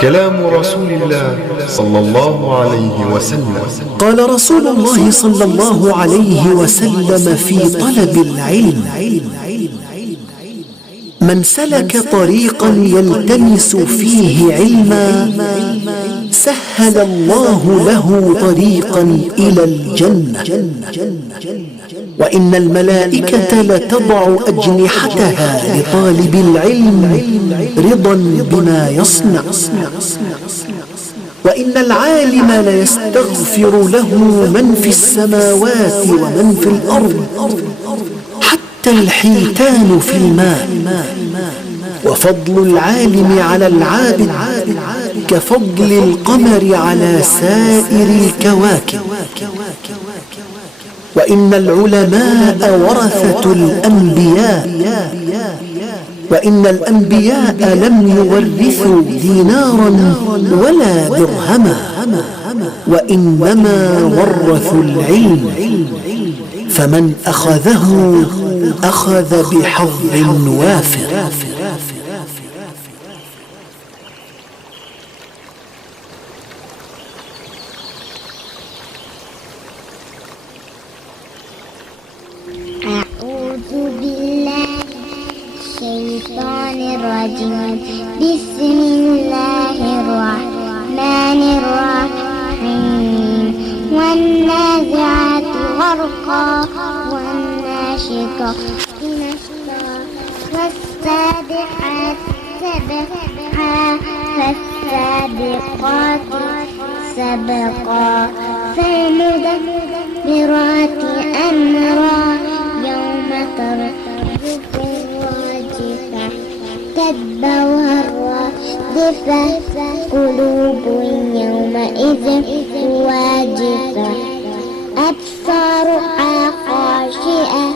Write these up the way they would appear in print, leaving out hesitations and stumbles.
كلام رسول الله صلى الله عليه وسلم. قال رسول الله صلى الله عليه وسلم في طلب العلم: من سلك طريقا يلتمس فيه علما سهل الله له طريقا إلى الجنة. وإن الملائكة لتضع أجنحتها لطالب العلم رضا بما يصنع. وإن العالم ليستغفر له من في السماوات ومن في الأرض حتى الحيتان في الماء. وفضل العالم على العابد كفضل القمر على سائر الكواكب. وإن العلماء ورثة الأنبياء، وإن الأنبياء لم يورثوا دينارا ولا درهما، وإنما ورثوا العلم، فمن أخذه أخذ بحظ وافر. أعوذ بالله الشيطان الرجيم. بسم الله الرحمن الرحيم. والنازعات غرقا والناشطات نشطا والسابحات سبحا فالسابقات سبقا فالمدبرات أمرا يوم ترجف الراجفة تتبعها الرادفة قلوب يومئذ واجفة أبصارها خاشعة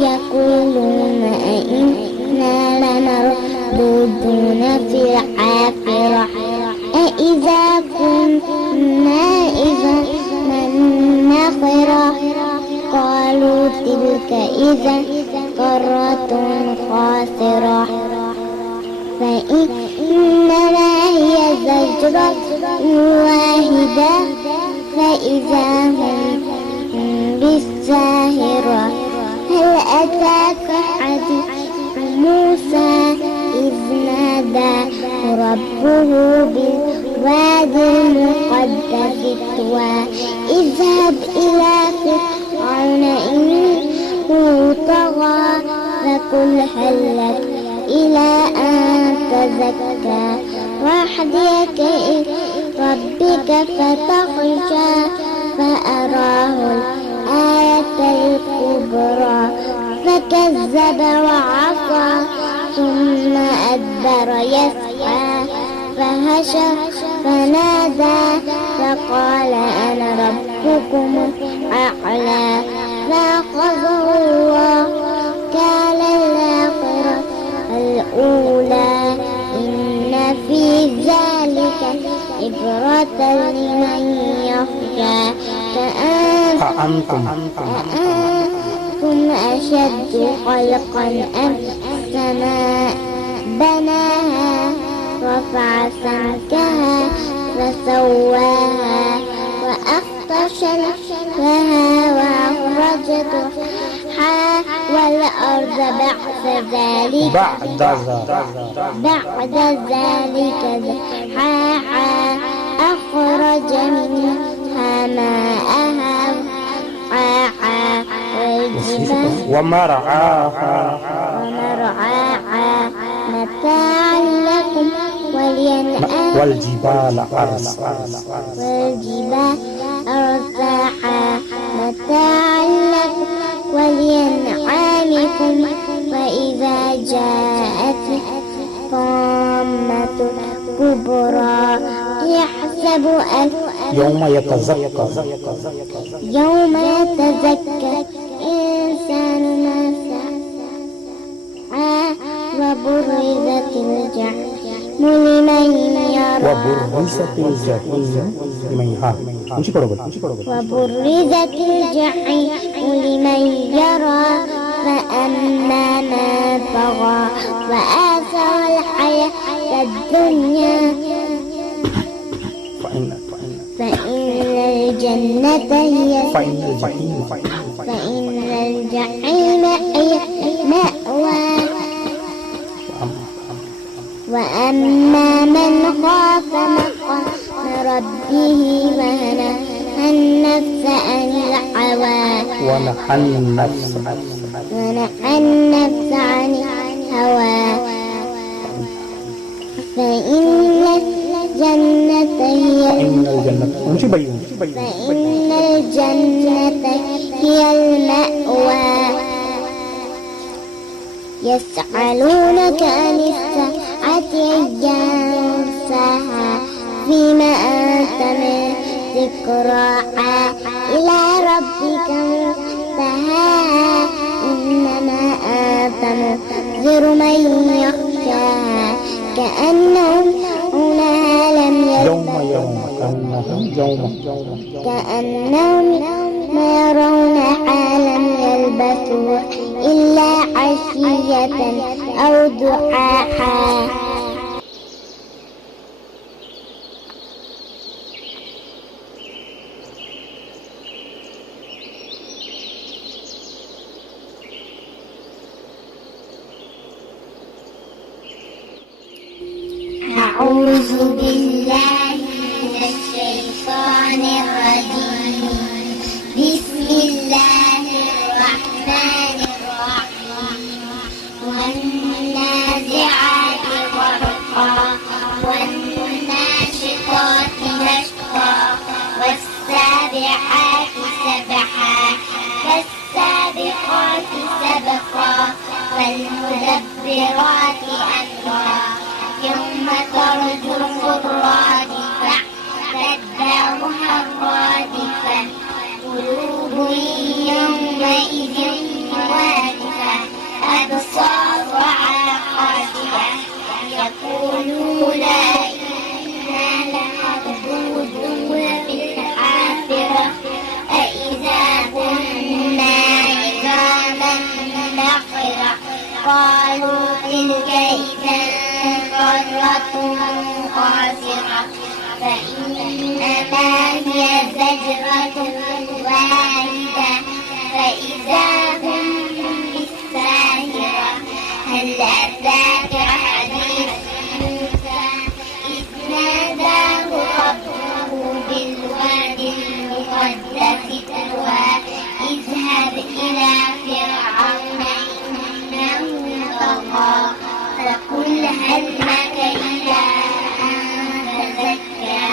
يقولون أئنا لمردودون في الحافرة أئذا كنا إذا نخرة قالوا تلك إذا كرة خاسرة فإنما هي زجرة واحدة فإذا هم بالساهرة. هل أتاك حديث موسى إذ نادى ربه بالواد المقدس طوى اذهب إلى فرعون إنه طغى فقل هل لك إلى أن تزكى وأهديك إلى ربك فتخشى فأراه الآية الكبرى فكذب وعصى ثم أدبر يسعى فهشى فنادى فقال أنا ربكم الأعلى فأخذه الله كان الآخرة الأولى إن في ذلك عبرة لمن يخشى أأنتم أشد خلقا أم السماء بناها رفع سمكها فسواها وأغطش لها وأخرجت ضحاها والأرض بعد ذلك دحاها أخرج منها ماءها ومرعاها متاعا لكم والجبال أرساها متاعا لكم ولأنعامكم وإذا جاءت الطامة الكبرى يحسب أن يوم يتذكر الإنسان ما سعى وبرزت الجحيم لمن يرى وبرزت الجحيم لمن يرى فأما من طغى وآثر الحياة الدنيا الجنة هي فإن الجحيم هي المأوى وأما من خاف مقام ربه ونهى النفس عن الهوى ونحى النفس عن الهوى فإن الجنة هي المأوى يسألونك عن الساعة أيان مرساها فيما أنت من ذكراها إلى ربك منتهاها إنما أنت منذر من يخشاها كأنهم ما يرونها لم يلبثوا إلا عشية أو ضحاها. أعوذ بالله من الشيطان الرجيم. بسم الله الرحمن الرحيم. والنازعات غرقا والناشطات نشطا والسابحات سبحا فالسابقات سبقا فالمدبرات أمرا يوم ترجف الرادفة تتبعها الرادفة قلوب يومئذ واجفة أبصارها خاشعة يقولون إنا لمردودون في الحافرة أإذا كنا عظاما نخرة قالوا تلك إذا كرة خاسرة فإنما هي زجرة واحدة فإذا هم بالساهرة هل أتاك حديث موسى إذ ناداه ربه بالوادي المقدس طوى اذهب إلى فرعون إنه طغى فقل هل لك إلى أن تزكى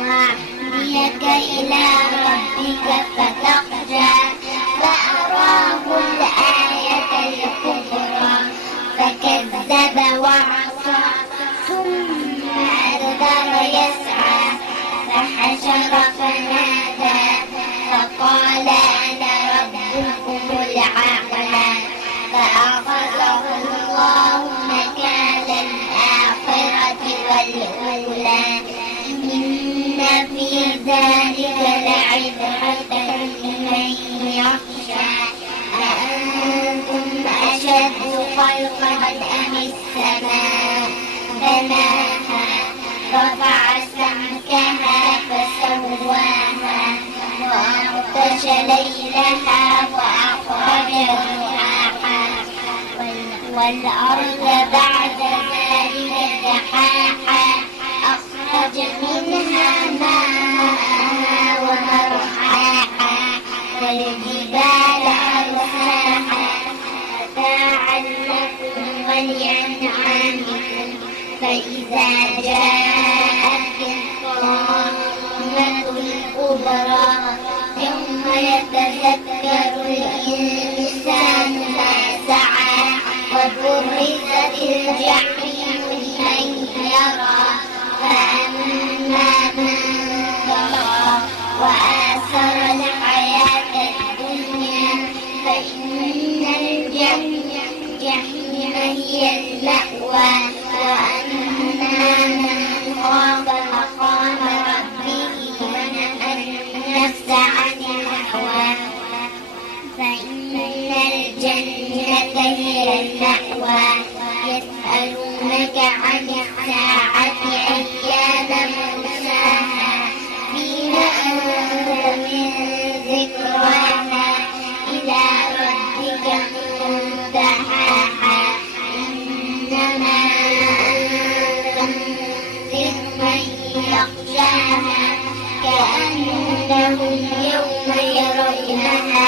وأهديك إلى ربك فتخشى فأراه الآية الكبرى فكذب وعصى ثم أدبر يسعى فحشر فنادى فقال أنا ربكم الأعلى فأخذه الله مكان الآخرة والأولى إن في ذلك لعبرة لمن يخشى أأنتم أشد خلقا أم السماء بناها رفع سمكها فسواها وأغطش ليلها وأخرج ضحاها والأرض بعد ذلك دحاها أخرج منها ماءها ومرعاها والجبال أرساها متاعا لكم ولأنعامكم فإذا جاءت الطامة الكبرى يوم يتذكر الإنسان ما سعى وبرزت الجحيم لمن يرى فأما من طغى وآثر الحياة الدنيا فإن الجحيم هي المأوى وأما من خاف مقام ربه ونهى النفس عن الهوى فإن الجنة هي المأوى يسألونك عن الساعة أيان مرساها فيما أنت من إنما أنذر من يخشاها كأنهم يوم يرونها